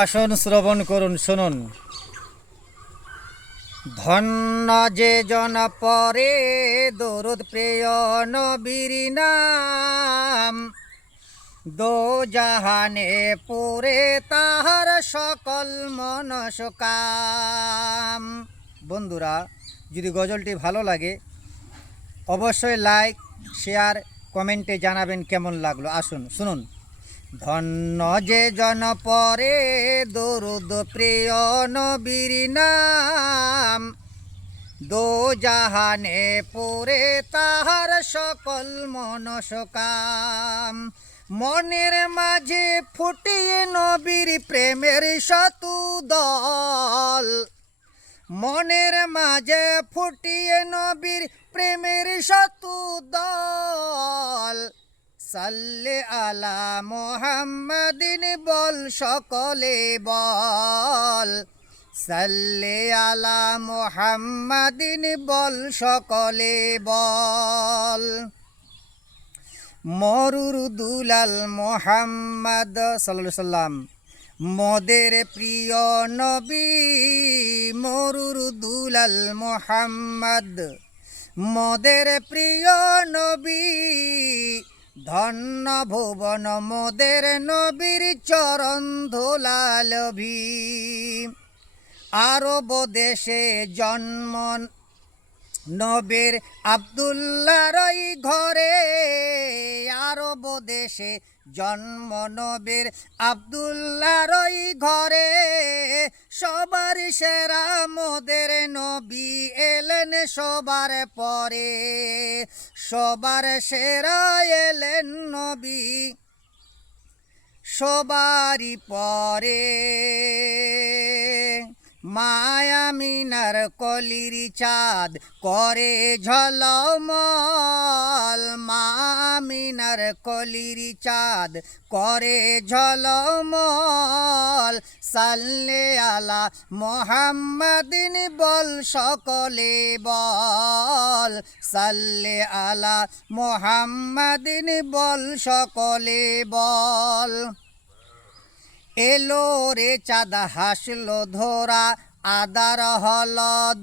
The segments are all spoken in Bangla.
আসুন শ্রবণ করুন, শুনুন। ধন্য যে জন পরে দরুদ প্রিয় নবীর নাম, দো জাহানে পুরে তাহার সকল মনস্কাম। বন্ধুরা, যদি গজলটি ভালো লাগে অবশ্যই লাইক, শেয়ার, কমেন্টে জানাবেন কেমন লাগলো। আসুন শুনুন। ধন্য যে জন পরে দরুদ প্রিয় নবীর নাম, দো জাহানে পুরে তাহার সকল মনস্কাম। মনের মাঝে ফুটিয়ে নবীর প্রেমের শতুদল, মনের মাঝে ফুটিয়ে নবীর প্রেমের শতুদল। সাল্লে আলা মুহাম্মাদিন বল সকলে বল, সাল্লে আলা মুহাম্মাদিন বল সকলে বল। মরুর দুলাল মুহাম্মদ সাল্লাল্লাহু আলাইহি সাল্লাম, মোদের প্রিয় নবী। মরুর দুলাল মুহাম্মদ, মোদের প্রিয় নবী। ধন্য ভুবন মোদের নবীর চরণ ধুলালভি। আরব দেশে জন্ম নবীর আব্দুল্লাহর ঘরে, আরব দেশে জন্ম নবীর আব্দুল্লাহর ঘরে। সবার সেরা মোদের নবী এলেন সবার পরে, সবার সেরা এলেন নবী সবারই পরে। মায়ামিনার কলির চাঁদ করে ঝলমল, মায়ামিনার কলির চাঁদ করে ঝলমল। সাল্লে আলা মুহাম্মাদিন বল সকলে বল, সাল্লে আলা মুহাম্মাদিন বল সকলে বল। এলো রে চাঁদ হাসলো ধরা আদার হল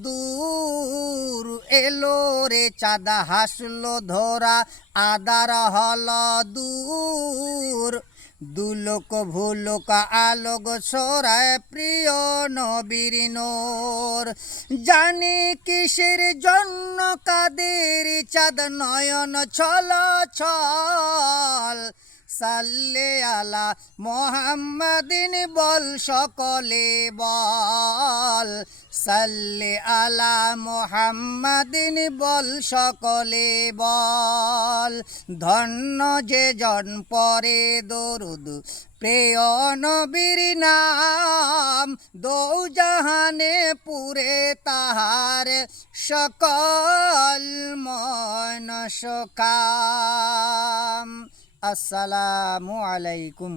দূর, এলো রে চাঁদ হাসলো ধরা আদার হল দূর। দুলোক ভুলোক আলোক ছড়ায় প্রিয় নবীর নূর। জানি কিসের জন্য কাদের চাঁদ নয়ন ছল ছল। সাল্লে আলা মুহাম্মাদিন বল সকলে বল, সাল্লে আলা মুহাম্মাদিন বল সকলে বল। ধন্য যে জন পরে দরুদ প্রিয় নবীর নাম, দো জাহানে পুরে তাহার সকল মনস্কাম। আসসালামু আলাইকুম।